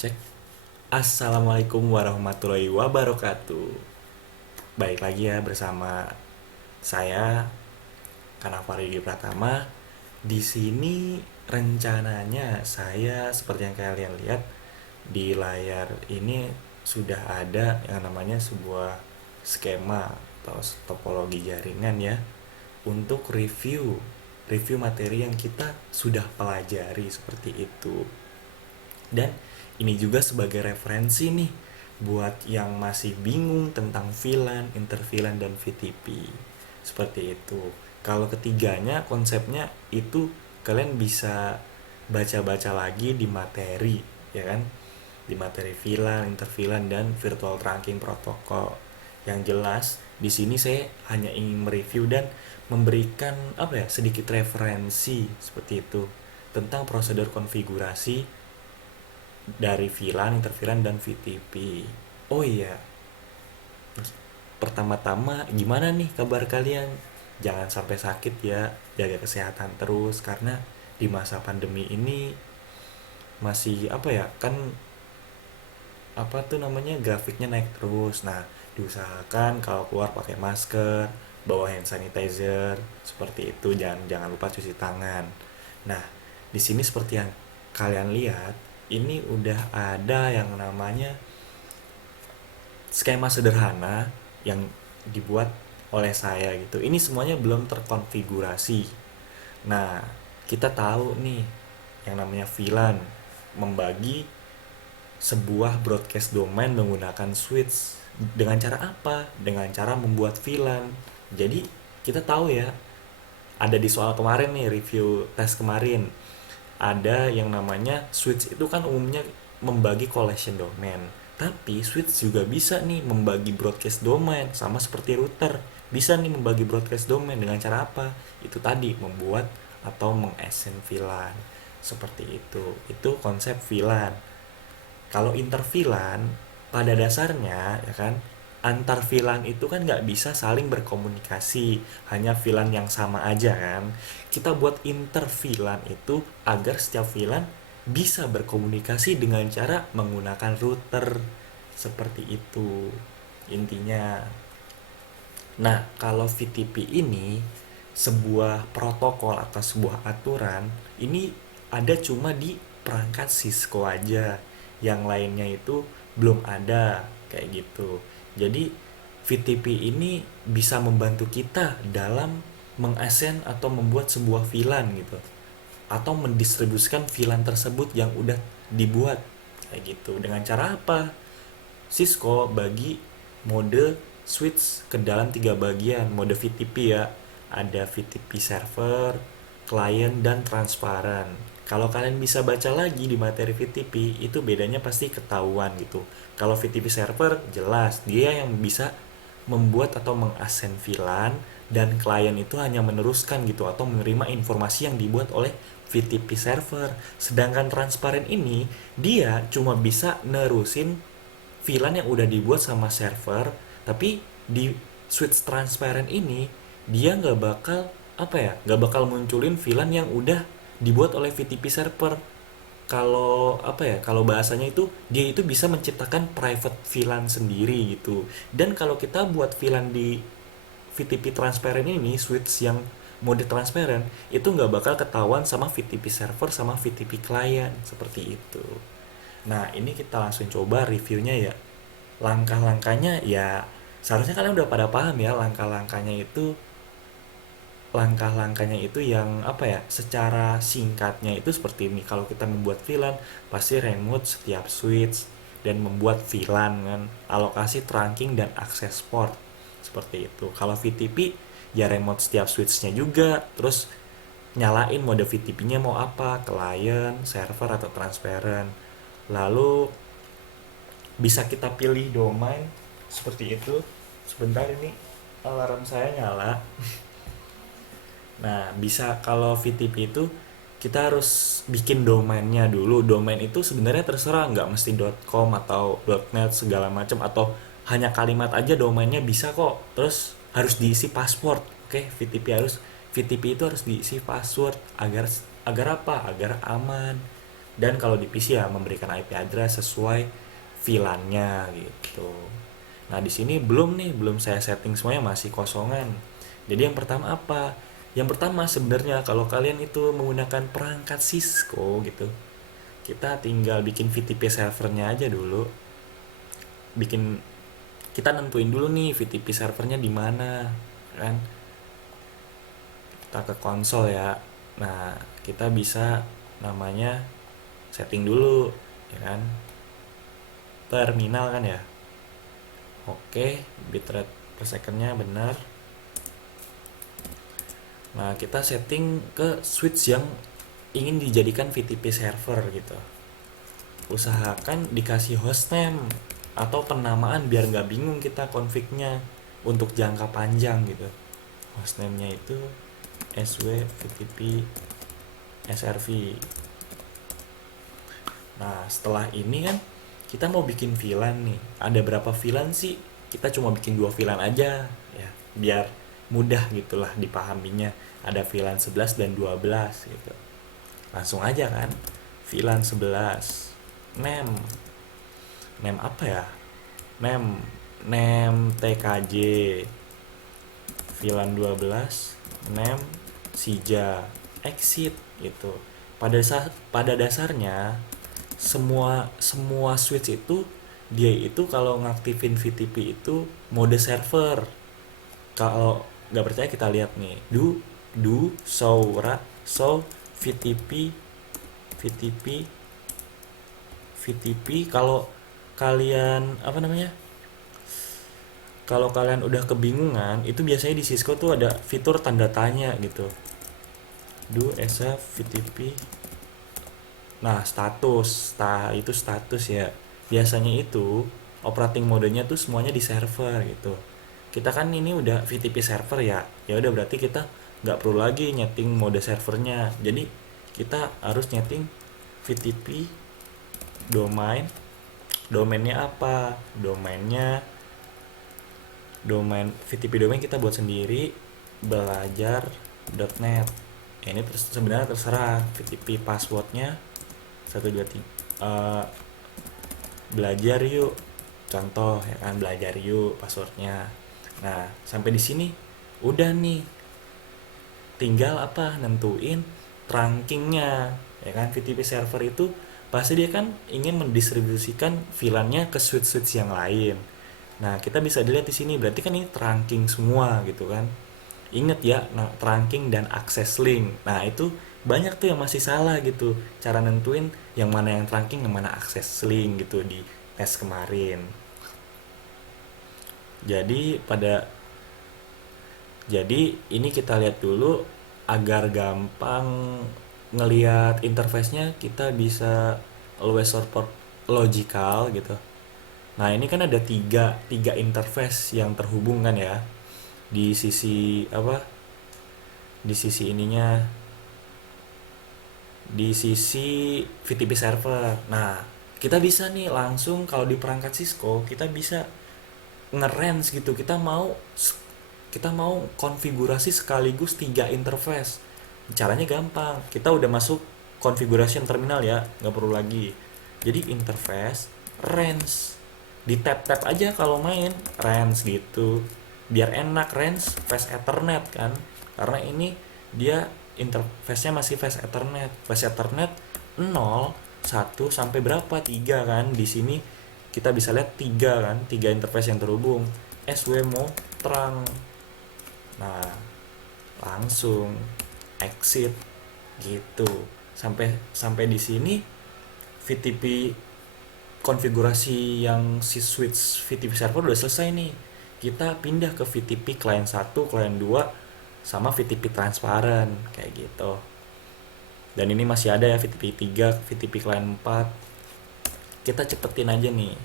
Cek. Assalamualaikum warahmatullahi wabarakatuh. Baik lagi ya bersama saya Kanafari Pratama. Di sini rencananya saya seperti yang kalian lihat di layar ini sudah ada yang namanya sebuah skema atau topologi jaringan ya untuk review materi yang kita sudah pelajari seperti itu. Dan ini juga sebagai referensi nih buat yang masih bingung tentang VLAN, interVLAN, dan VTP. Seperti itu. Kalau ketiganya konsepnya itu kalian bisa baca-baca lagi di materi, ya kan? Di materi VLAN, interVLAN, dan virtual trunking protocol. Yang jelas di sini saya hanya ingin mereview dan memberikan apa ya sedikit referensi seperti itu tentang prosedur konfigurasi dari VLAN, interVLAN, dan VTP. Oh iya, pertama-tama gimana nih kabar kalian? Jangan sampai sakit ya, jaga kesehatan terus karena di masa pandemi ini masih apa ya kan apa tuh namanya grafiknya naik terus. Nah, diusahakan kalau keluar pakai masker, bawa hand sanitizer, seperti itu. Jangan jangan lupa cuci tangan. Nah, di sini seperti yang kalian lihat, ini udah ada yang namanya skema sederhana yang dibuat oleh saya gitu. Ini semuanya belum terkonfigurasi. Nah, kita tahu nih yang namanya VLAN membagi sebuah broadcast domain menggunakan switch. Dengan cara apa? Dengan cara membuat VLAN. Jadi kita tahu ya, ada di soal kemarin nih, review tes kemarin, ada yang namanya switch itu kan umumnya membagi collection domain, tapi switch juga bisa nih membagi broadcast domain sama seperti router, bisa nih membagi broadcast domain dengan cara apa? Itu tadi membuat atau mengassign VLAN seperti itu konsep VLAN. Kalau inter VLAN pada dasarnya ya kan, antar VLAN itu kan nggak bisa saling berkomunikasi, hanya VLAN yang sama aja kan. Kita buat inter VLAN itu agar setiap VLAN bisa berkomunikasi dengan cara menggunakan router seperti itu intinya. Nah, kalau VTP ini sebuah protokol atau sebuah aturan, ini ada cuma di perangkat Cisco aja. Yang lainnya itu belum ada kayak gitu. Jadi VTP ini bisa membantu kita dalam mengassign atau membuat sebuah VLAN gitu, atau mendistribusikan VLAN tersebut yang udah dibuat kayak gitu. Dengan cara apa? Cisco bagi mode switch ke dalam tiga bagian mode VTP ya. Ada VTP server, client, dan transparan. Kalau kalian bisa baca lagi di materi VTP, itu bedanya pasti ketahuan gitu. Kalau VTP server jelas dia yang bisa membuat atau mengassign VLAN, dan klien itu hanya meneruskan gitu atau menerima informasi yang dibuat oleh VTP server. Sedangkan transparan ini dia cuma bisa nerusin VLAN yang udah dibuat sama server, tapi di switch transparent ini dia nggak bakal apa ya nggak bakal munculin VLAN yang udah dibuat oleh VTP server. Kalau apa ya kalau bahasanya itu dia itu bisa menciptakan private VLAN sendiri gitu. Dan kalau kita buat VLAN di VTP transparent ini, switch yang mode transparent, itu nggak bakal ketahuan sama VTP server sama VTP client seperti itu. Nah, ini kita langsung coba reviewnya ya. Langkah-langkahnya ya seharusnya kalian udah pada paham ya langkah-langkahnya itu yang apa ya secara singkatnya itu seperti ini. Kalau kita membuat VLAN pasti remote setiap switch dan membuat VLAN kan, alokasi trunking dan akses port seperti itu. Kalau VTP ya remote setiap switchnya juga, terus nyalain mode VTP-nya mau apa, client, server, atau transparent. Lalu bisa kita pilih domain seperti itu. Sebentar, ini alarm saya nyala. Nah, bisa kalau VTP itu kita harus bikin domainnya dulu. Domain itu sebenarnya terserah, nggak mesti .com atau .net segala macam, atau hanya kalimat aja domainnya bisa kok. Terus harus diisi password. Oke, VTP itu harus diisi password agar agar apa? Agar aman. Dan kalau di PC ya memberikan IP address sesuai VLAN-nya gitu. Nah, di sini belum saya setting semuanya, masih kosongan. Jadi yang pertama apa? Yang pertama sebenarnya kalau kalian itu menggunakan perangkat Cisco gitu, kita tinggal bikin VTP servernya aja dulu. Bikin kita nentuin dulu nih VTP servernya di mana, kan? Kita ke konsol ya. Nah, kita bisa namanya setting dulu, ya kan? Terminal kan ya. Oke, bitrate per secondnya benar. Nah, kita setting ke switch yang ingin dijadikan VTP server gitu. Usahakan dikasih hostname atau penamaan biar nggak bingung kita config-nya untuk jangka panjang gitu. Hostname-nya itu SW VTP SRV. Nah, setelah ini kan kita mau bikin VLAN nih. Ada berapa VLAN sih? Kita cuma bikin 2 VLAN aja ya, biar mudah gitulah dipahaminya. Ada VLAN 11 dan 12 gitu. Langsung aja kan. VLAN 11. Name. Name apa ya? Name TKJ. VLAN 12. Name Sija. Exit gitu. Pada dasarnya semua switch itu dia itu kalau ngaktifin VTP itu mode server. Kalau nggak percaya kita lihat nih, do show VTP VTP VTP. Kalau kalian apa namanya, kalau kalian udah kebingungan, itu biasanya di Cisco tuh ada fitur tanda tanya gitu, do sf VTP. Nah, itu status ya. Biasanya itu operating modenya tuh semuanya di server gitu. Kita kan ini udah VTP server ya. Ya udah berarti kita nggak perlu lagi nyeting mode servernya. Jadi kita harus nyeting VTP domain. Domainnya apa? Domain VTP domain kita buat sendiri, belajar.net. Ini sebenarnya terserah VTP passwordnya 123 belajar yuk, contoh ya kan, belajar yuk passwordnya. Nah, sampai di sini udah nih, tinggal apa, nentuin trunkingnya ya kan. VTP server itu pasti dia kan ingin mendistribusikan VLAN-nya ke switch-switch yang lain. Nah, kita bisa dilihat di sini berarti kan ini trunking semua gitu kan. Ingat ya, nah, trunking dan access link. Nah, itu banyak tuh yang masih salah gitu. Cara nentuin yang mana yang trunking, yang mana access link gitu di tes kemarin. Jadi ini kita lihat dulu agar gampang ngelihat interface-nya, kita bisa always support logical gitu. Nah, ini kan ada tiga interface yang terhubung kan ya. Di sisi apa? Di sisi ininya, di sisi VTP server. Nah, kita bisa nih langsung kalau di perangkat Cisco kita bisa nge-range gitu. Kita mau konfigurasi sekaligus 3 interface. Caranya gampang. Kita udah masuk configuration terminal ya, nggak perlu lagi. Jadi interface range, di tab-tab aja kalau main range gitu. Biar enak, range fast ethernet kan. Karena ini dia interface-nya masih fast ethernet. Fast ethernet 0, 1 sampai berapa? 3 kan. Di sini kita bisa lihat 3 kan, 3 interface yang terhubung. SWMO terang. Nah, langsung exit gitu. Sampai di sini VTP konfigurasi yang si switch VTP server udah selesai nih. Kita pindah ke VTP client 1, client 2 sama VTP transparan kayak gitu. Dan ini masih ada ya VTP 3, VTP client 4. Kita cepetin aja nih.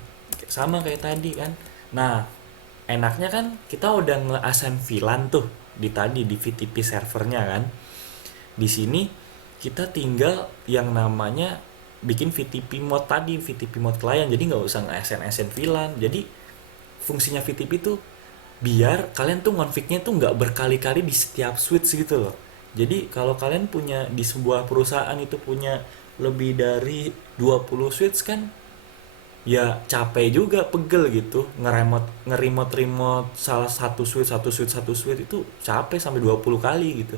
Sama kayak tadi kan. Nah, enaknya kan kita udah nge-assign VLAN tuh di VTP servernya kan. Di sini kita tinggal yang namanya bikin VTP mode tadi, VTP mode client. Jadi nggak usah nge-assign VLAN. Jadi fungsinya VTP tuh biar kalian tuh config-nya tuh nggak berkali-kali di setiap switch gitu loh. Jadi kalau kalian punya di sebuah perusahaan itu punya lebih dari 20 switch kan ya capek juga, pegel gitu, ngeremote salah satu switch itu capek sampai 20 kali gitu.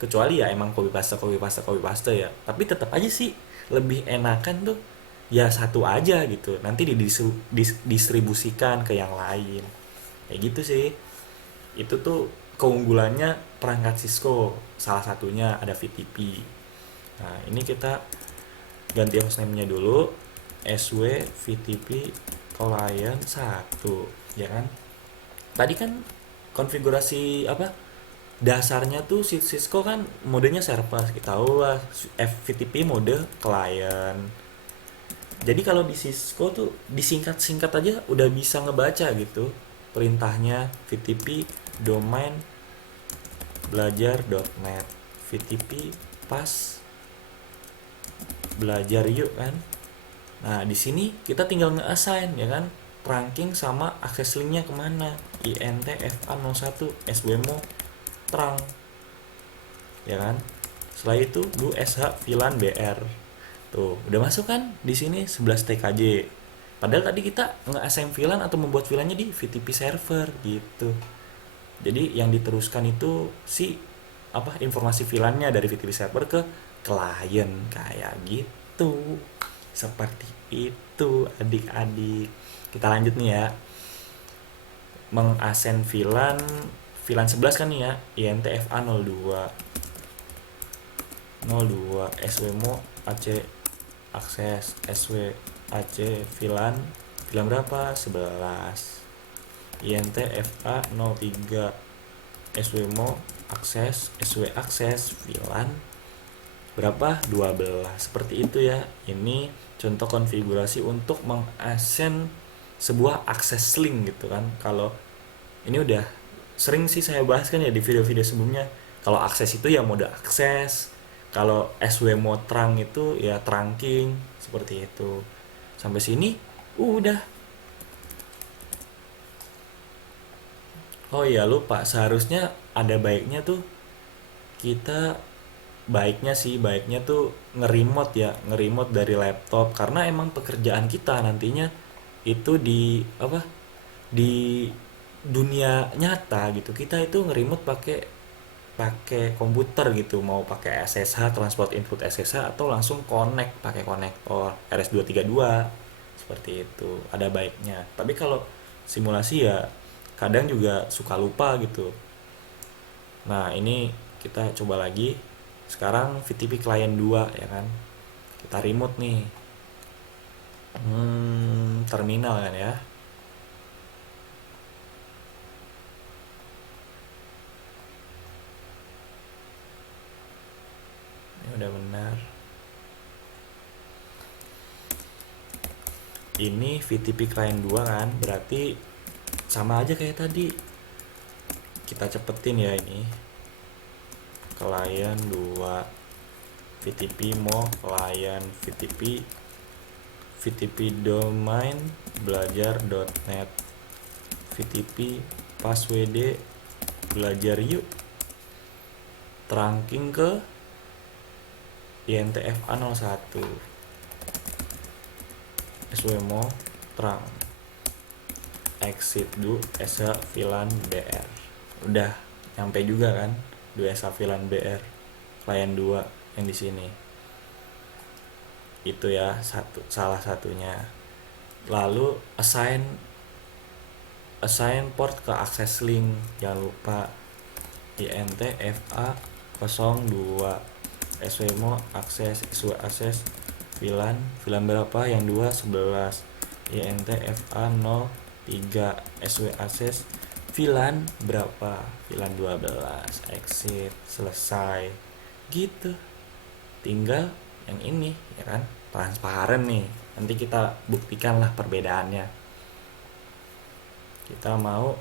Kecuali ya emang copy paste ya, tapi tetap aja sih lebih enakan tuh ya satu aja gitu, nanti didistribusikan ke yang lain kayak gitu sih. Itu tuh keunggulannya perangkat Cisco, salah satunya ada VTP. Nah ini kita ganti hostname-nya dulu, SW VTP client 1 ya kan. Tadi kan konfigurasi apa dasarnya tuh Cisco kan modenya server, kita tahu lah. FTP mode client. Jadi kalau di Cisco tuh disingkat-singkat aja udah bisa ngebaca gitu perintahnya, VTP domain belajar.net, VTP pas belajar yuk kan. Nah, di sini kita tinggal nge-assign ya kan, trunking sama akses linknya kemana, INTFA01 SWMO trunk ya kan. Setelah itu lu SH VLAN BR. Tuh, udah masuk kan di sini 11 TKJ. Padahal tadi kita nge-assign VLAN atau membuat VLAN-nya di VTP server gitu. Jadi yang diteruskan itu si apa informasi VLAN-nya dari VTP server ke klien kayak gitu. Seperti itu adik-adik. Kita lanjut nih ya. Mengasen VLAN 11 kan nih ya, INTFA 02 SWMO AC akses SW AC VLAN berapa? 11. INTFA 03 SWMO akses SW akses VLAN berapa? 12. Seperti itu ya. Ini contoh konfigurasi untuk mengasen sebuah akses link gitu kan. Kalau ini udah sering sih saya bahas kan ya di video-video sebelumnya. Kalau akses itu ya mode akses. Kalau SWMO trunk itu ya trunking seperti itu. Sampai sini udah. Oh iya lupa, seharusnya ada baiknya tuh kita baiknya tuh nge-remote ya, nge-remote dari laptop karena emang pekerjaan kita nantinya itu di apa? Di dunia nyata gitu. Kita itu nge-remote pakai pakai komputer gitu, mau pakai SSH transport input SSH atau langsung connect pakai konektor RS232 seperti itu. Ada baiknya. Tapi kalau simulasi ya kadang juga suka lupa gitu. Nah, ini kita coba lagi. Sekarang VTP client 2 ya kan. Kita remote nih. Terminal kan ya. Ini udah benar. Ini VTP client 2 kan, berarti sama aja kayak tadi. Kita cepetin ya ini. Client 2 VTP mau client VTP domain belajar.net VTP password belajar yuk trunking ke INTFA 01 SWMO trunk exit du SH VLAN BR. Udah nyampe juga kan 2 SH VLAN BR client 2 yang di sini. Itu ya salah satunya. Lalu assign port ke access link, jangan lupa INTFA 02 SWMO akses SW akses VLAN berapa? Yang 2 11. INTFA 03 SW akses VLAN berapa? VLAN 12. Exit, selesai. Gitu. Tinggal yang ini ya kan, transparan nih. Nanti kita buktikan lah perbedaannya. Kita mau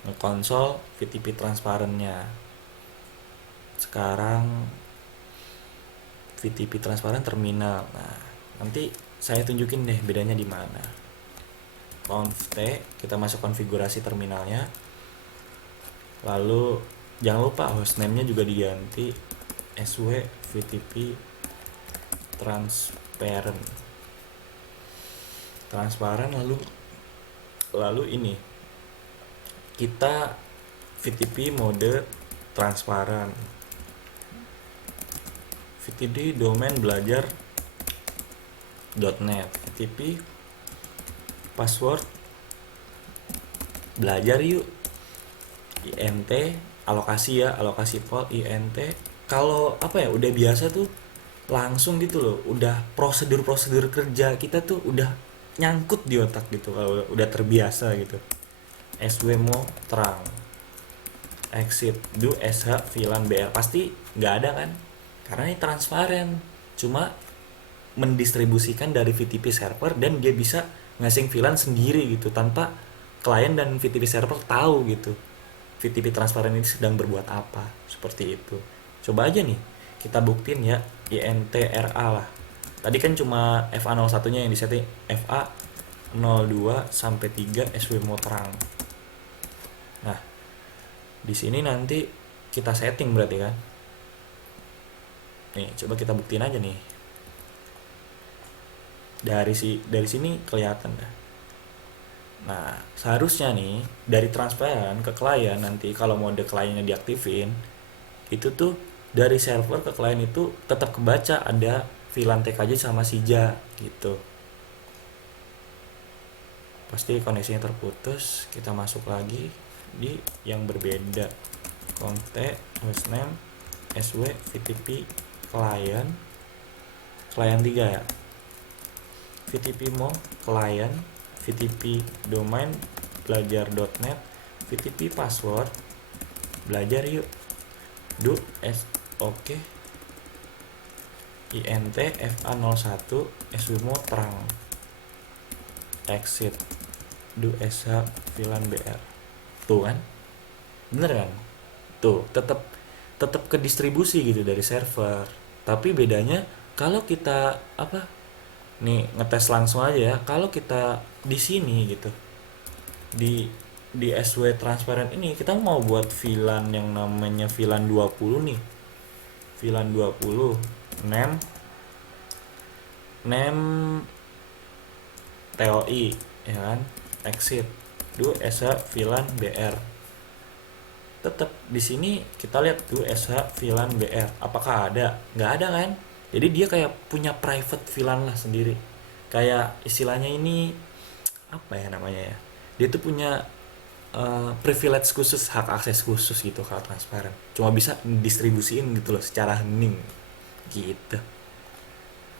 ngekonsol VTP transparannya. Sekarang VTP transparan terminal. Nah, nanti saya tunjukin deh bedanya di mana. Conf T, kita masuk konfigurasi terminalnya. Lalu Jangan lupa hostname-nya juga diganti SW VTP transparent. Transparan, lalu ini kita VTP mode transparan. VTP domain belajar.net. VTP password belajar yuk. INT alokasi ya, alokasi file INT. Kalau apa ya, udah biasa tuh langsung gitu loh, udah prosedur-prosedur kerja kita tuh udah nyangkut di otak gitu kalau udah terbiasa gitu. SWMO terang, exit do sh VLAN BR pasti nggak ada kan, karena ini transparan, cuma mendistribusikan dari VTP server dan dia bisa ngasih VLAN sendiri gitu tanpa klien dan VTP server tahu gitu VTP transparan ini sedang berbuat apa, seperti itu. Coba aja nih kita buktiin ya, INTRA lah. Tadi kan cuma FA01 nya yang disetting, FA02 sampai 3 SWMO terang. Nah, di sini nanti kita setting berarti kan. Nih, coba kita buktiin aja nih. Dari sini kelihatan dah. Nah, seharusnya nih dari transparan ke klien nanti kalau mode kliennya diaktifin, itu tuh dari server ke klien itu tetap kebaca ada VLAN TKJ sama Sija gitu. Pasti koneksinya terputus, kita masuk lagi di yang berbeda. Kontek, hostname, SW, VTP, klien 3 ya. VTP mau klien, VTP domain belajar.net, VTP password belajar yuk. Do s oke. INT FA01 SWMO terang. Exit do sh VLAN BR. Tuh kan? Bener kan? Tuh, tetap ke distribusi gitu dari server. Tapi bedanya kalau kita apa? Nih ngetes langsung aja ya. Kalau kita di sini gitu, di SW transparent ini kita mau buat VLAN yang namanya VLAN 20 nih. VLAN 20 name TOI ya kan, exit do sh VLAN BR. Tetap di sini kita lihat do sh VLAN BR apakah ada, nggak ada kan. Jadi dia kayak punya private VLAN lah sendiri, kayak istilahnya ini apa ya namanya ya, dia tuh punya privilege khusus, hak akses khusus gitu kalau transparan, cuma bisa distribusiin gitu loh secara hening gitu.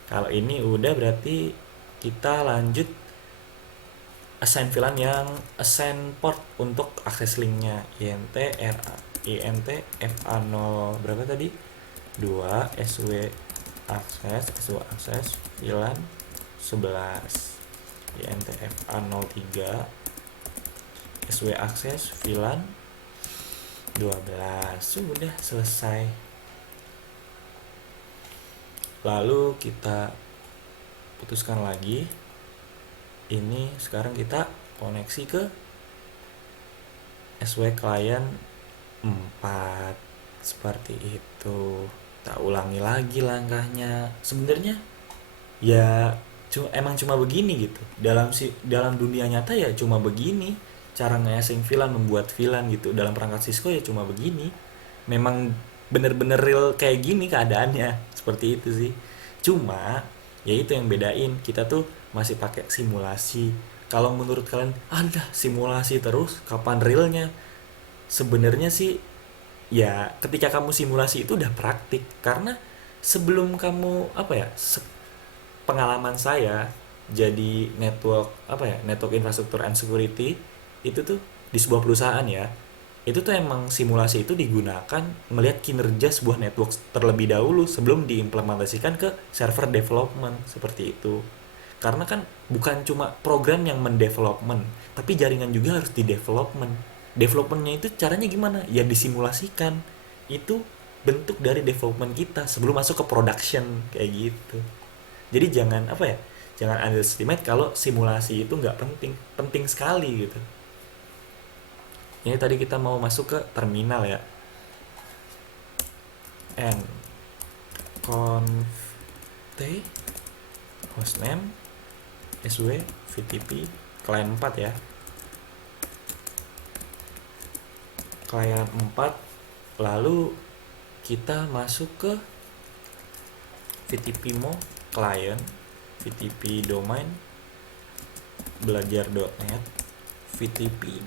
Kalau ini udah berarti kita lanjut assign VLAN yang assign port untuk akses linknya. INT FA0 berapa tadi, 2 SW akses VLAN 11. INT FA03 SW akses VLAN 12. Sudah selesai. Lalu kita putuskan lagi. Ini sekarang kita koneksi ke SW client 4 seperti itu. Kita ulangi lagi langkahnya. Sebenarnya ya emang cuma begini gitu. Dalam dunia nyata ya cuma begini. Cara nge-assign VLAN, membuat VLAN gitu dalam perangkat Cisco ya cuma begini. Memang bener-bener real kayak gini keadaannya, seperti itu sih. Cuma ya itu yang bedain, kita tuh masih pakai simulasi. Kalau menurut kalian ada simulasi terus, kapan realnya? Sebenarnya sih ya ketika kamu simulasi itu udah praktik, karena sebelum kamu apa ya, pengalaman saya jadi network infrastructure and security itu tuh di sebuah perusahaan ya, itu tuh emang simulasi itu digunakan melihat kinerja sebuah network terlebih dahulu sebelum diimplementasikan ke server development, seperti itu. Karena kan bukan cuma program yang mendevelopment, tapi jaringan juga harus di development. Developmentnya itu caranya gimana? Ya disimulasikan. Itu bentuk dari development kita sebelum masuk ke production kayak gitu. Jadi jangan underestimate kalau simulasi itu nggak penting, sekali gitu. Ini tadi kita mau masuk ke terminal ya. in conf t hostname sw vtp client 4 ya, client 4. Lalu kita masuk ke vtpmo client, vtp domain belajar.net, vtp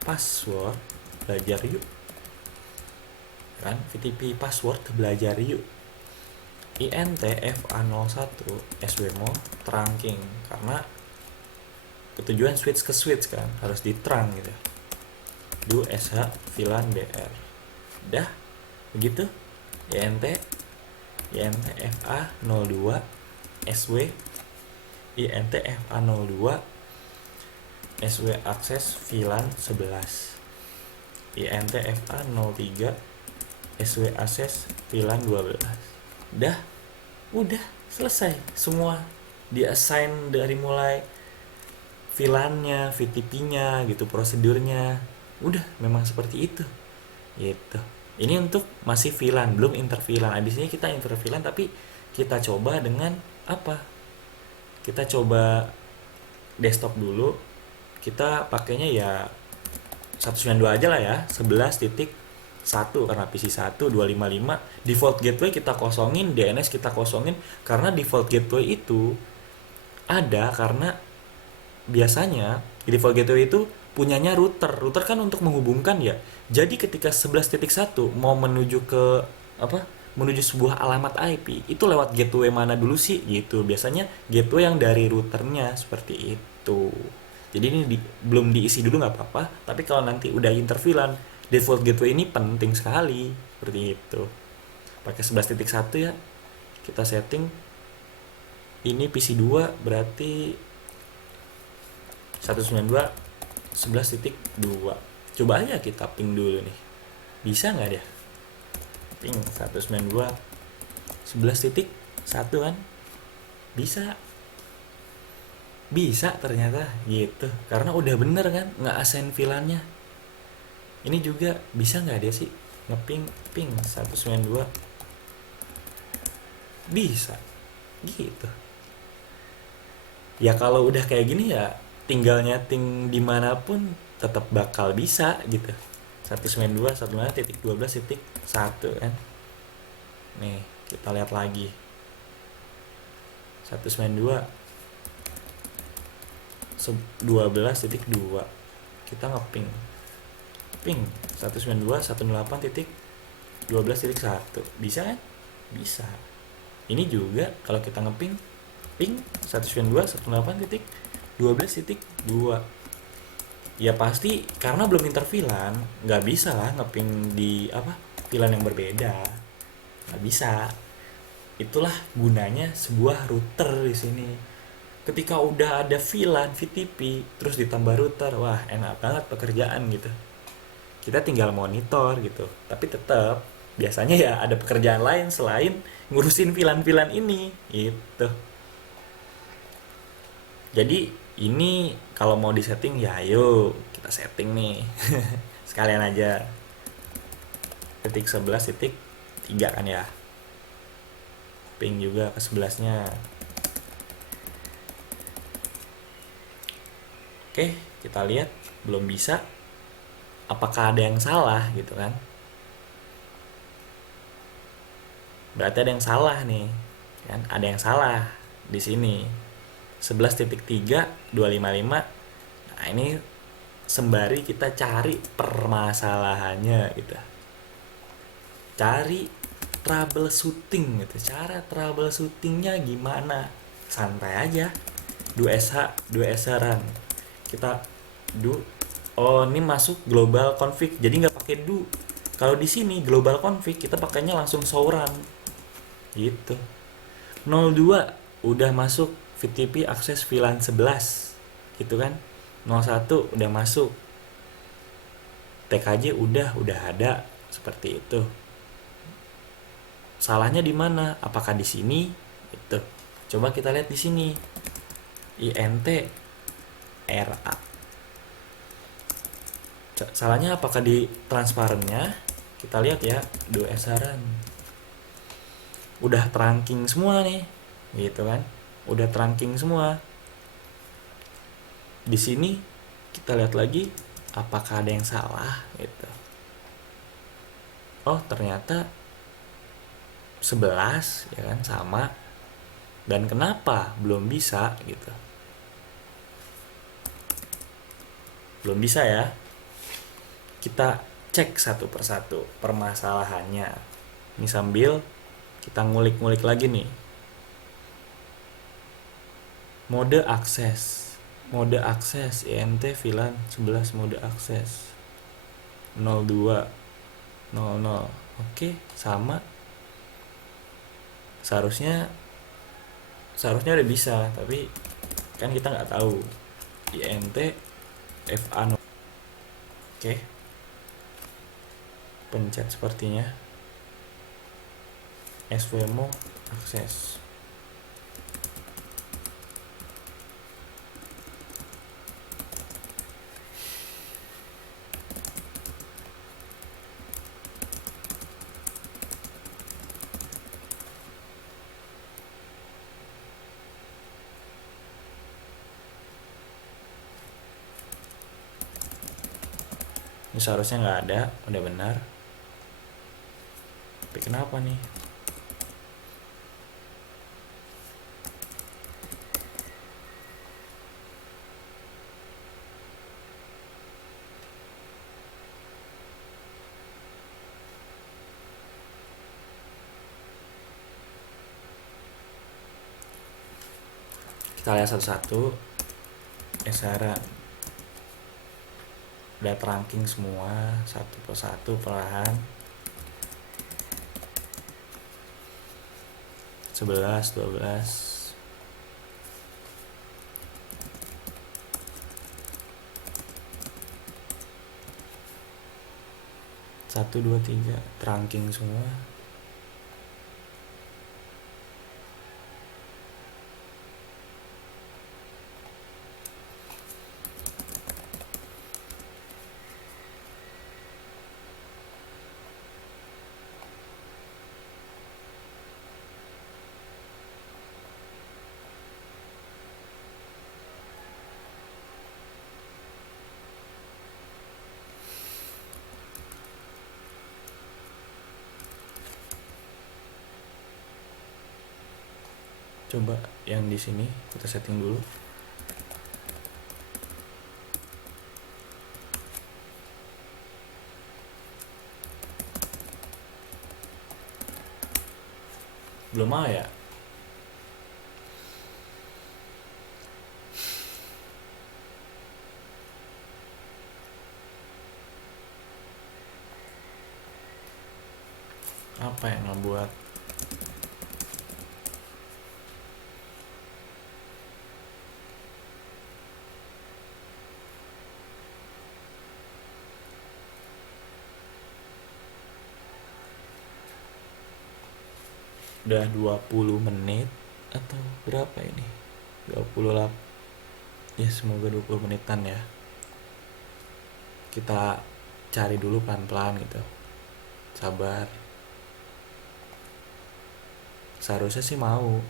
password belajar yuk kan, vtp password belajar yuk, intfa01 swmo trunking, karena ketujuan switch ke switch kan, harus di trunk gitu. Do sh VLAN br, dah begitu. intfa02 sw intfa02 sw akses VLAN 11, intfa03 sw akses VLAN 12. Dah, udah selesai semua, di assign dari mulai VLAN-nya, VTP-nya gitu, prosedurnya udah memang seperti itu gitu. Ini untuk masih VLAN, belum inter VLAN. Abis ini kita inter VLAN, tapi kita coba dengan apa, kita coba desktop dulu. Kita pakainya ya 192 aja lah ya, 11.1 karena PC 1 255. Default gateway kita kosongin, DNS kita kosongin, karena default gateway itu ada karena biasanya default gateway itu punyanya router kan untuk menghubungkan ya. Jadi ketika 11.1 mau menuju ke apa, menuju sebuah alamat IP, itu lewat gateway mana dulu sih gitu. Biasanya gateway yang dari routernya, seperti itu. Jadi ini belum diisi dulu nggak apa-apa, tapi kalau nanti udah inter VLAN, default gateway ini penting sekali, seperti itu. Pakai 11.1 ya, kita setting. Ini PC 2 berarti 192.11.2. Coba aja kita ping dulu nih, bisa nggak dia ping 192.11.1 kan, bisa ternyata gitu, karena udah bener kan nggak assign VLAN-nya. Ini juga bisa nggak dia sih ngeping ping 192, bisa gitu ya. Kalau udah kayak gini ya tinggal nyeting dimanapun tetap bakal bisa gitu. 192.1.12.1 kan. Nih kita lihat lagi 192.12.2, kita ngeping ping 192.168.12.1, bisa kan? Bisa. Ini juga kalau kita ngeping ping 192.168.12.2, ya pasti karena belum inter VLAN, nggak bisa lah ngeping di apa VLAN yang berbeda, nggak bisa. Itulah gunanya sebuah router di sini. Ketika udah ada VLAN, VTP, terus ditambah router, wah enak banget pekerjaan gitu. Kita tinggal monitor gitu, tapi tetap biasanya ya ada pekerjaan lain selain ngurusin VLAN-VLAN ini gitu. Jadi ini kalau mau disetting ya ayo kita setting nih. Sekalian aja. Titik 11.3 kan ya. Ping juga ke 11-nya. Oke, kita lihat belum bisa. Apakah ada yang salah gitu kan? Berarti ada yang salah nih. Kan ada yang salah di sini. 11.3.255. Nah, ini sembari kita cari permasalahannya gitu. Cari troubleshooting gitu. Cara troubleshootingnya gimana? Santai aja. 2SH run. Kita do. Oh, ini masuk global config. Jadi nggak pakai do. Kalau di sini global config kita pakainya langsung show run. Gitu. 02 udah masuk VTP akses VLAN 11 gitu kan. 01 udah masuk, TKJ udah ada, seperti itu. Salahnya di mana? Apakah di sini? Itu. Coba kita lihat di sini. INT RA. Salahnya apakah di transparannya? Kita lihat ya, 2 esaran. udah terangking semua nih, gitu kan, udah terangking semua. Di sini kita lihat lagi apakah ada yang salah gitu. Oh ternyata 11 ya kan, sama. Dan kenapa belum bisa gitu, belum bisa ya. Kita cek satu persatu permasalahannya. Ini sambil kita ngulik-ngulik lagi nih. Mode akses INT VLAN 11 mode akses 02 00. Oke, sama. Seharusnya seharusnya udah bisa, tapi kan kita nggak tahu INT FA. Oke, pencet sepertinya SVMO akses. Ini seharusnya nggak ada, udah benar. Tapi kenapa nih? Kita lihat satu-satu. Esaran udah terangking semua satu persatu perlahan. 11 12 1 2 3 terangking semua. Coba yang di sini kita setting dulu. Belum mau ya? Apa yang ngebuat udah 20 menit atau berapa ini? 28. Ya semoga 20 menitan ya. Kita cari dulu pelan-pelan gitu. Sabar. Seharusnya sih mau.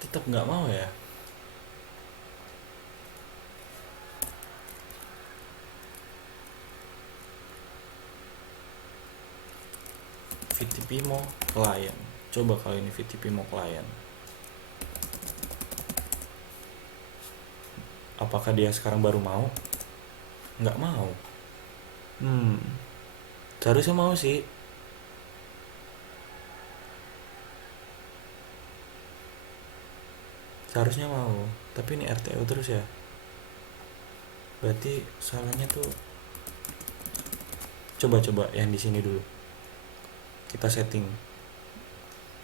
Tetap nggak mau ya. VTP mau klien. Coba kali ini VTP mau klien. Apakah dia sekarang baru mau? Nggak mau. Seharusnya mau sih. Seharusnya mau. Tapi ini RTO terus ya. Berarti salahnya tuh, coba yang di sini dulu kita setting.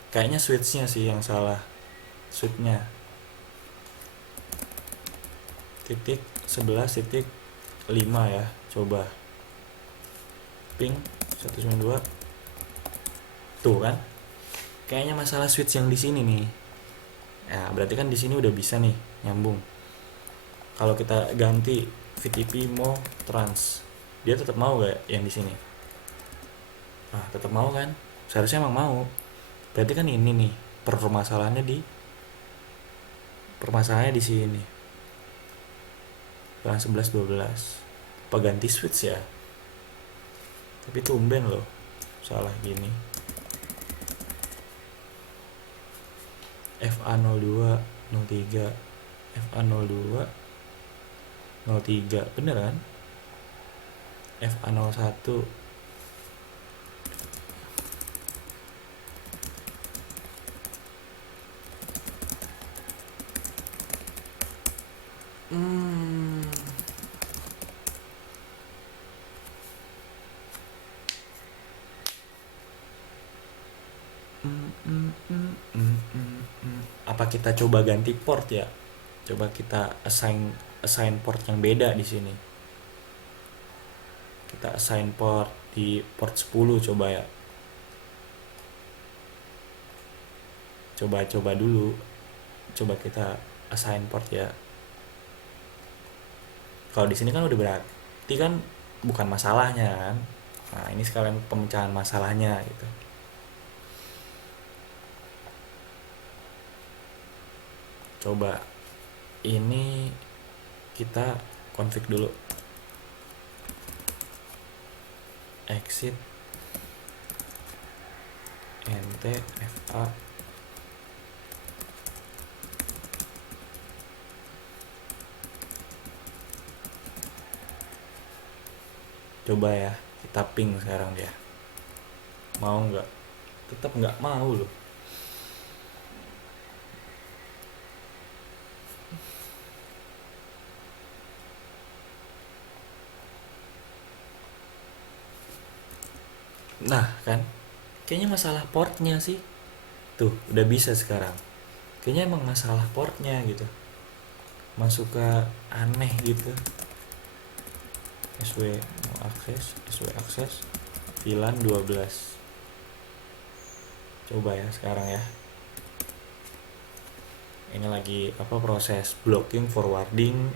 Kayaknya switchnya sih yang salah. Switchnya titik 11.5 ya. Coba ping 192. Tuh kan, kayaknya masalah switch yang di sini nih. Ya berarti kan di sini udah bisa nih nyambung. Kalau kita ganti VTP mau trans, dia tetap mau gak yang di sini? Ah, tetap mau kan? Seharusnya emang mau. Berarti kan ini nih permasalahannya di sini. Pelan 11 12. Apa ganti switch ya? Tapi tumben loh salah gini. FA02 03 FA02 03 bener kan? FA01 hmm. Apa kita coba ganti port ya? Coba kita assign port yang beda di sini. Kita assign port di port 10 coba ya. Coba dulu. Coba kita assign port ya. Kalau di sini kan udah berarti kan bukan masalahnya kan. Nah, ini sekalian pemecahan masalahnya gitu. Coba ini kita config dulu. Exit ntfa coba ya, kita ping sekarang dia mau nggak. Tetap nggak mau loh. Nah kan, kayaknya masalah portnya sih. Tuh udah bisa sekarang. Kayaknya emang masalah portnya gitu, masuk ke aneh gitu. SW mau akses VLAN 12. Coba ya sekarang ya, ini lagi apa, proses blocking forwarding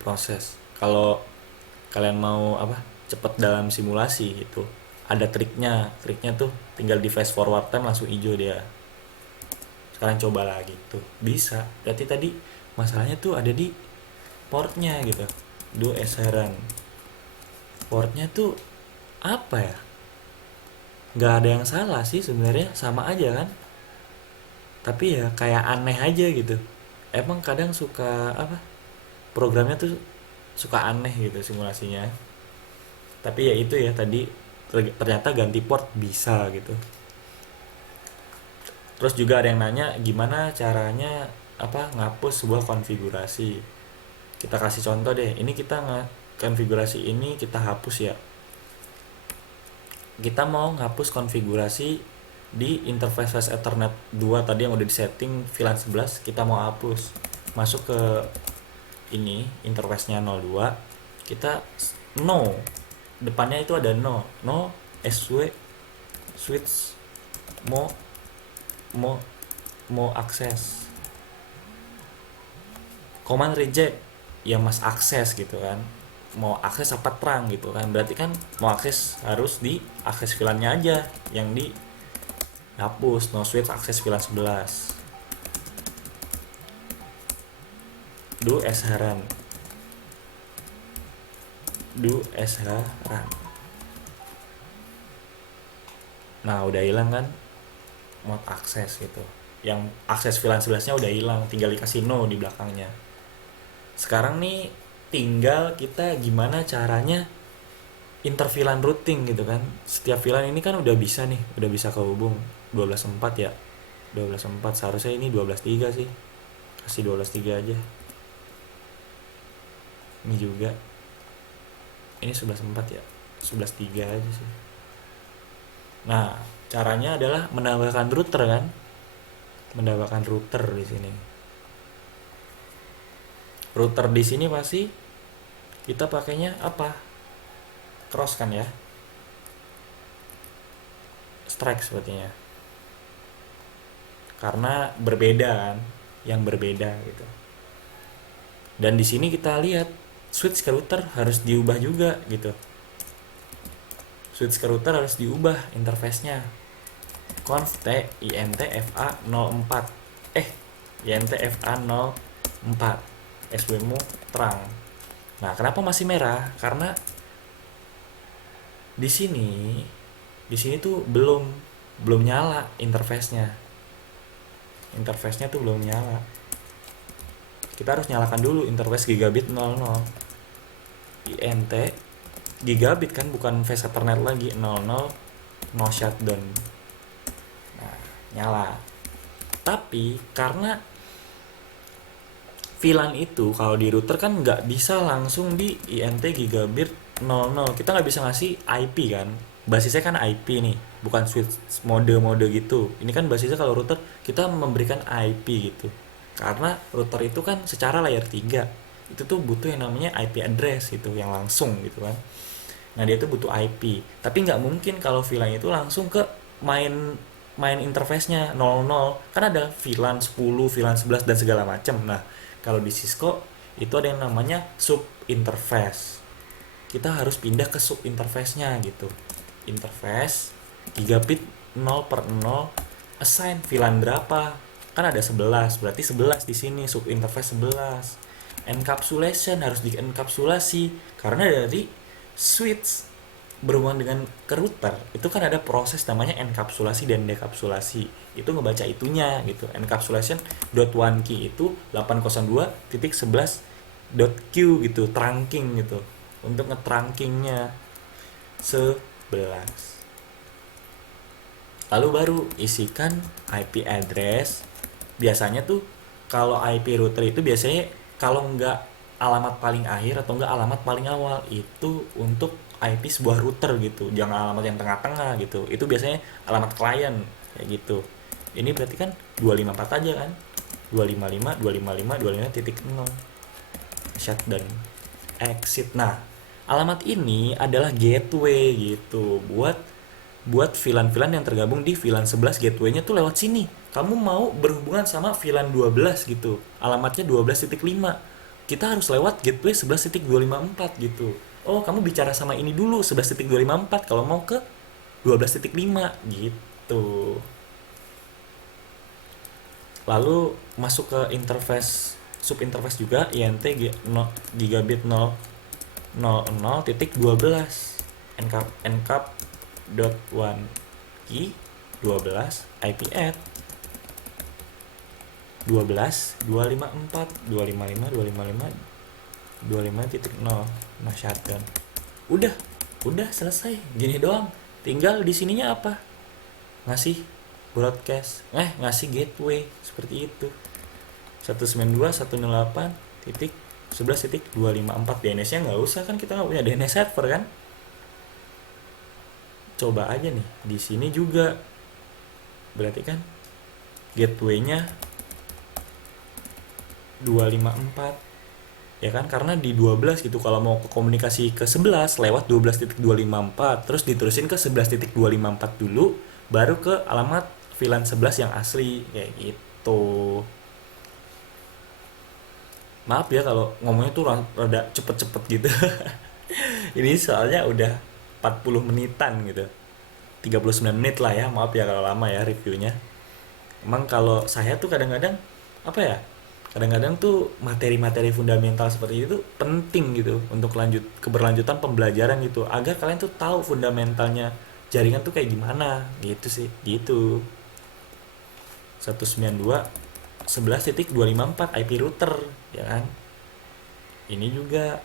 proses. Kalau kalian mau apa, cepet dalam simulasi gitu, ada triknya tuh tinggal di fast forward time langsung hijau dia. Sekarang coba lagi tuh bisa. Berarti tadi masalahnya tuh ada di portnya gitu. Heran portnya tuh apa ya, nggak ada yang salah sih sebenarnya, sama aja kan, tapi ya kayak aneh aja gitu. Emang kadang suka apa, programnya tuh suka aneh gitu simulasinya. Tapi ya itu ya tadi, ternyata ganti port bisa gitu. Terus juga ada yang nanya gimana caranya apa ngapus sebuah konfigurasi. Kita kasih contoh deh, ini kita konfigurasi ini kita hapus ya. Kita mau ngapus konfigurasi di interface flash Ethernet 2 tadi yang udah disetting VLAN 11, kita mau hapus. Masuk ke ini interface-nya 02, kita no, depannya itu ada no SW switch mau mau mau akses, command reject ya mas akses gitu kan, mau akses apa terang gitu kan. Berarti kan mau akses harus di akses VLAN-nya aja yang dihapus, no switch akses VLAN 11. Do esharan. Nah udah hilang kan mod akses gitu, yang akses VLAN 11 nya udah hilang, tinggal dikasih no di belakangnya. Sekarang nih tinggal kita gimana caranya interVLAN routing gitu kan. Setiap VLAN ini kan udah bisa nih, udah bisa kehubung 12.4 ya, 12.4. Seharusnya ini 12.3 sih, kasih 12.3 aja. Ini juga, ini 11.4 ya, 11.3 aja sih. Nah, caranya adalah menambahkan router kan, menambahkan router di sini. Router di sini pasti kita pakainya apa? Cross kan ya, strike sepertinya. Karena berbeda kan, yang berbeda gitu. Dan di sini kita lihat switch ke router harus diubah juga gitu. Switch ke router harus diubah interface-nya. Conf t int fa 04 int fa 04 SW-mu terang. Nah, kenapa masih merah? Karena di sini tuh belum nyala interface-nya. Interface-nya tuh belum nyala. Kita harus nyalakan dulu interface gigabit 00. int gigabit kan, bukan fast ethernet lagi. 00 no shutdown. Nah, nyala. Tapi karena VLAN itu kalau di router kan nggak bisa langsung di int gigabit 00. Kita nggak bisa ngasih IP kan. Basisnya kan IP nih, bukan switch mode-mode gitu. Ini kan basisnya kalau router kita memberikan IP gitu. Karena router itu kan secara layer 3 itu tuh butuh yang namanya IP address gitu, yang langsung gitu kan. Nah, dia tuh butuh IP. Tapi nggak mungkin kalau VLAN itu langsung ke main interface-nya 00. Kan ada VLAN 10, VLAN 11 dan segala macam. Nah, kalau di Cisco itu ada yang namanya sub interface. Kita harus pindah ke sub interface-nya gitu. Interface gigabit 0/0 assign VLAN berapa? Kan ada 11, berarti 11 di sini sub interface 11. Encapsulation harus dienkapsulasi karena dari switch berhubungan dengan ke router itu kan ada proses namanya enkapsulasi dan dekapsulasi. Itu ngebaca itunya gitu. Encapsulation .1 key itu 802.11.q gitu, trunking gitu. Untuk ngetrunkingnya 11. Lalu baru isikan IP address. Biasanya tuh kalau IP router itu biasanya kalau nggak alamat paling akhir atau nggak alamat paling awal itu untuk IP sebuah router gitu. Jangan alamat yang tengah-tengah gitu. Itu biasanya alamat klien kayak gitu. Ini berarti kan 254 aja kan. 255 255 255.0 shutdown exit. Nah, alamat ini adalah gateway gitu buat VLAN-VLAN yang tergabung di VLAN 11. Gateway-nya tuh lewat sini. Kamu mau berhubungan sama VLAN 12 gitu, alamatnya 12.5, kita harus lewat gateway 11.254 gitu. Oh, kamu bicara sama ini dulu 11.254 kalau mau ke 12.5 gitu. Lalu masuk ke interface, sub interface juga int gigabit 0.0.12 encap.1 key 12 IP add 12 254 255 255 25.0 nah shutdown. Udah selesai gini doang. Tinggal di sininya apa, ngasih broadcast, ngasih gateway seperti itu. 192.108.11.254. DNS-nya nggak usah kan, kita nggak punya DNS server kan. Coba aja nih di sini juga, berarti kan gateway-nya 254 ya kan, karena di 12 gitu. Kalau mau ke komunikasi ke 11 lewat 12.254 terus diterusin ke 11.254 dulu, baru ke alamat VLAN 11 yang asli kayak gitu. Maaf ya kalau ngomongnya tuh rada cepet-cepet gitu. Ini soalnya udah 40 menitan gitu, 39 menit lah ya. Maaf ya kalau lama ya reviewnya. Emang kalau saya tuh kadang-kadang apa ya, kadang-kadang tuh materi-materi fundamental seperti itu penting gitu untuk keberlanjutan pembelajaran gitu, agar kalian tuh tahu fundamentalnya jaringan tuh kayak gimana gitu sih gitu. 192.11.254 IP router ya kan. Ini juga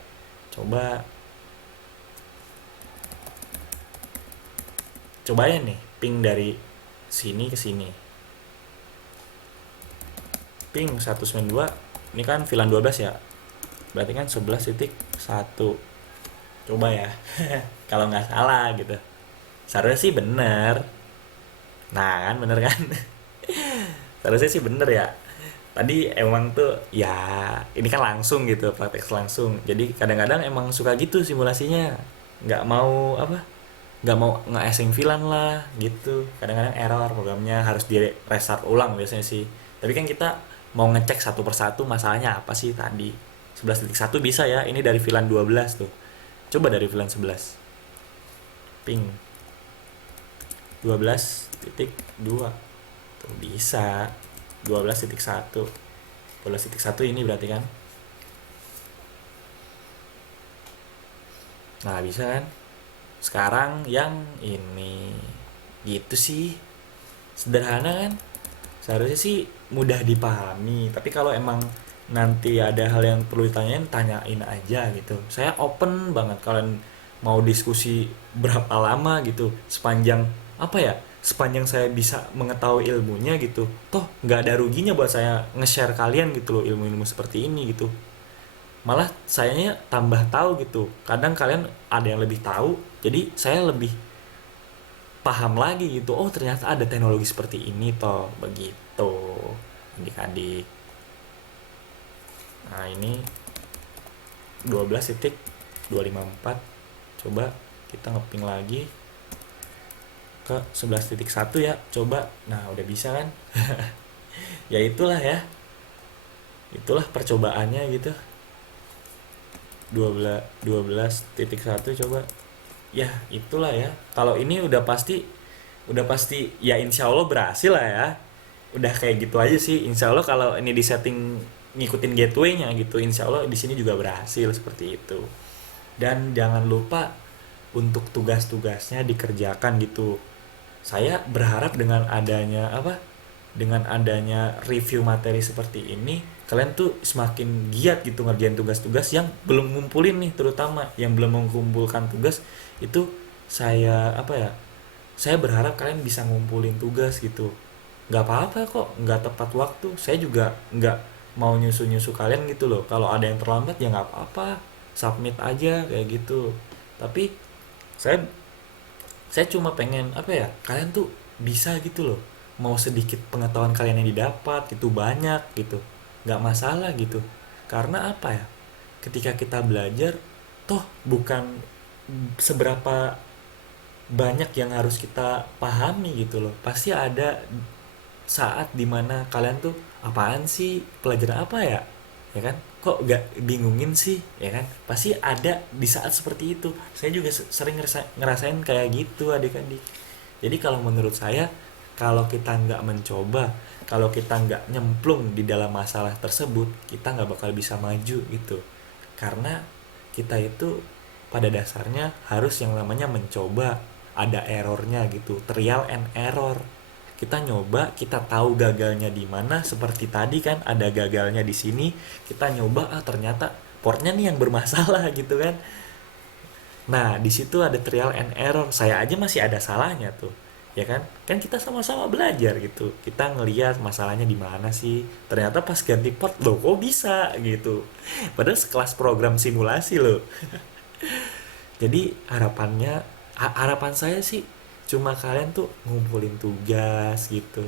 cobain nih ping dari sini ke sini. Ping 192, ini kan VLAN 12 ya. berarti kan 11.1. Coba ya. Kalau nggak salah gitu. Seharusnya sih bener. Nah kan bener kan. Seharusnya sih bener ya. Tadi emang tuh ya ini kan langsung gitu, praktek langsung. Jadi kadang-kadang emang suka gitu simulasinya. Nggak mau apa, nggak mau nge-async VLAN lah gitu. Kadang-kadang error programnya, harus di restart ulang biasanya sih. Tapi kan kita mau ngecek satu persatu masalahnya apa sih tadi. 11.1 bisa ya, ini dari VLAN 12 tuh. Coba dari VLAN 11. Ping 12.2. Tuh bisa. 12.1. 12.1 ini berarti kan. Nah, bisa kan? Sekarang yang ini. Gitu sih. Sederhana kan? Seharusnya sih mudah dipahami, tapi kalau emang nanti ada hal yang perlu ditanyain, tanyain aja gitu. Saya open banget, kalian mau diskusi berapa lama gitu, sepanjang apa ya, sepanjang saya bisa mengetahui ilmunya gitu, toh nggak ada ruginya buat saya nge-share kalian gitu loh, ilmu-ilmu seperti ini gitu. Malah sayanya tambah tahu gitu, kadang kalian ada yang lebih tahu, jadi saya lebih paham lagi gitu, oh ternyata ada teknologi seperti ini toh, begitu adik-adik. Nah ini 12.254, coba kita ngeping lagi ke 11.1 ya, coba. Nah udah bisa kan. Ya itulah ya, itulah percobaannya gitu. 12.1 coba. Ya itulah ya, kalau ini udah pasti ya, insya Allah berhasil lah ya. Udah kayak gitu aja sih, insya Allah kalau ini di setting ngikutin gateway-nya gitu, insya Allah di sini juga berhasil seperti itu. Dan jangan lupa untuk tugas-tugasnya dikerjakan gitu. Saya berharap dengan adanya apa, dengan adanya review materi seperti ini, kalian tuh semakin giat gitu ngerjain tugas-tugas yang belum ngumpulin nih, terutama yang belum mengumpulkan tugas itu. Saya apa ya, saya berharap kalian bisa ngumpulin tugas gitu. Nggak apa-apa kok nggak tepat waktu, saya juga nggak mau nyusu-nyusu kalian gitu loh. Kalau ada yang terlambat ya nggak apa-apa, submit aja kayak gitu. Tapi saya saya cuma pengen apa ya, kalian tuh bisa gitu loh, mau sedikit pengetahuan kalian yang didapat itu banyak gitu, nggak masalah gitu. Karena apa ya, ketika kita belajar, toh bukan seberapa banyak yang harus kita pahami gitu loh. Pasti ada saat dimana kalian tuh, apaan sih, pelajaran apa ya, ya kan, kok gak bingungin sih, ya kan, pasti ada di saat seperti itu. Saya juga sering ngerasain kayak gitu adik-adik. Jadi kalau menurut saya, kalau kita nggak mencoba, kalau kita nggak nyemplung di dalam masalah tersebut, kita nggak bakal bisa maju gitu. Karena kita itu pada dasarnya harus yang namanya mencoba, ada errornya gitu, trial and error. Kita nyoba, kita tahu gagalnya di mana, seperti tadi kan ada gagalnya di sini, kita nyoba, ah ternyata portnya nih yang bermasalah gitu kan. Nah di situ ada trial and error, saya aja masih ada salahnya tuh, ya kan. Kan kita sama-sama belajar gitu, kita ngelihat masalahnya di mana sih, ternyata pas ganti port loh kok bisa gitu, padahal sekelas program simulasi loh. Jadi harapan saya sih cuma kalian tuh ngumpulin tugas gitu.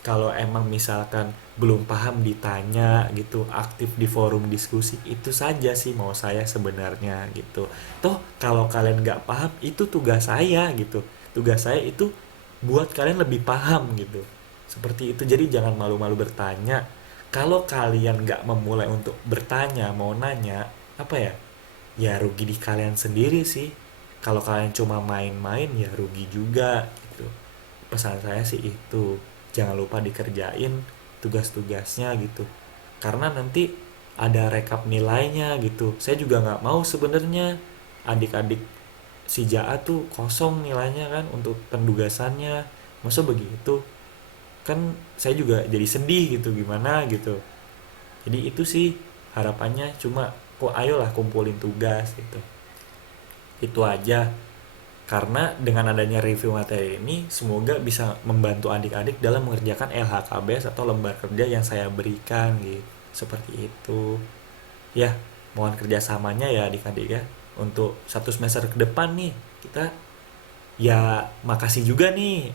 Kalau emang misalkan belum paham ditanya gitu, aktif di forum diskusi, itu saja sih mau saya sebenarnya gitu. Toh kalau kalian nggak paham, itu tugas saya gitu. Tugas saya itu buat kalian lebih paham gitu. Seperti itu, jadi jangan malu-malu bertanya. Kalau kalian nggak memulai untuk bertanya, mau nanya, apa ya? Ya rugi di kalian sendiri sih. Kalau kalian cuma main-main ya rugi juga gitu. Pesan saya sih itu, jangan lupa dikerjain tugas-tugasnya gitu, karena nanti ada rekap nilainya gitu. Saya juga nggak mau sebenarnya adik-adik si JA tuh kosong nilainya kan untuk pendugasannya, masa begitu kan. Saya juga jadi sedih gitu, gimana gitu. Jadi itu sih harapannya, cuma kok ayolah kumpulin tugas gitu. Itu aja. Karena dengan adanya review materi ini, semoga bisa membantu adik-adik dalam mengerjakan LHKBS atau lembar kerja yang saya berikan gitu. Seperti itu. Ya, mohon kerjasamanya ya adik-adik ya. Untuk 1 semester ke depan nih, kita ya makasih juga nih.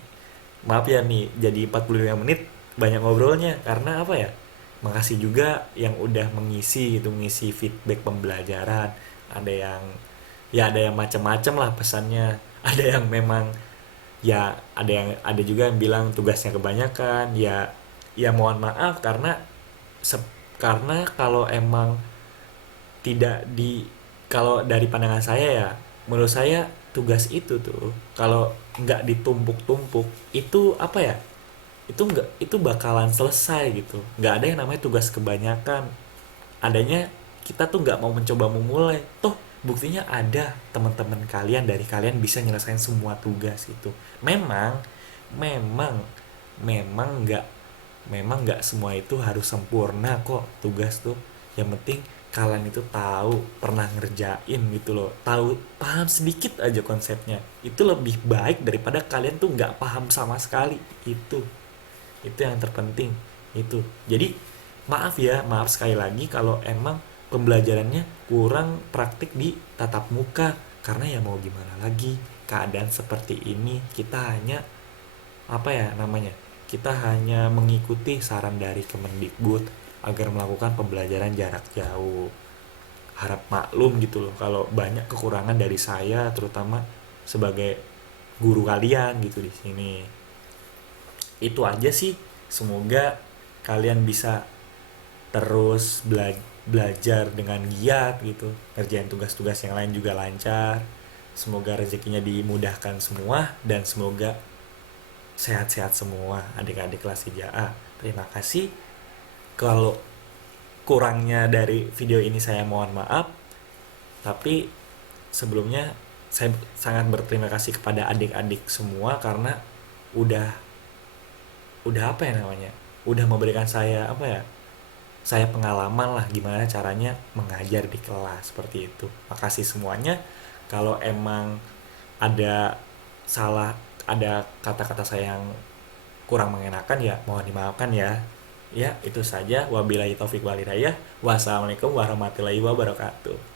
Maaf ya nih, jadi 45 menit banyak ngobrolnya. Karena apa ya? Makasih juga yang udah mengisi gitu, mengisi feedback pembelajaran. Ada yang ya ada yang macam-macam lah pesannya. Ada yang memang ya ada juga yang bilang tugasnya kebanyakan. Ya mohon maaf karena karena kalau emang tidak di kalau dari pandangan saya ya, menurut saya tugas itu tuh kalau nggak ditumpuk-tumpuk itu apa ya, itu bakalan selesai gitu. Nggak ada yang namanya tugas kebanyakan. Adanya kita tuh nggak mau mencoba memulai, toh buktinya ada teman-teman kalian dari kalian bisa nyelesain semua tugas itu. Memang memang memang nggak memang nggak semua itu harus sempurna kok tugas tuh. Yang penting kalian itu tahu, pernah ngerjain gitu loh, tahu, paham sedikit aja konsepnya, itu lebih baik daripada kalian tuh nggak paham sama sekali. Itu yang terpenting. Itu jadi maaf ya, maaf sekali lagi kalau emang pembelajarannya kurang praktik di tatap muka, karena ya mau gimana lagi, keadaan seperti ini kita hanya apa ya namanya, kita hanya mengikuti saran dari Kemendikbud agar melakukan pembelajaran jarak jauh. Harap maklum gitu loh kalau banyak kekurangan dari saya, terutama sebagai guru kalian gitu di sini. Itu aja sih. Semoga kalian bisa terus belajar dengan giat gitu, ngerjain tugas-tugas yang lain juga lancar. Semoga rezekinya dimudahkan semua dan semoga sehat-sehat semua adik-adik kelas 3A. Terima kasih. Kalau kurangnya dari video ini saya mohon maaf, tapi sebelumnya saya sangat berterima kasih kepada adik-adik semua karena udah apa ya namanya, udah memberikan saya apa ya, saya pengalaman lah gimana caranya mengajar di kelas seperti itu. Makasih semuanya. Kalau emang ada salah, ada kata-kata saya yang kurang mengenakan ya mohon dimaafkan ya. Ya, itu saja. Wabillahi taufik walhidayah. Wassalamualaikum warahmatullahi wabarakatuh.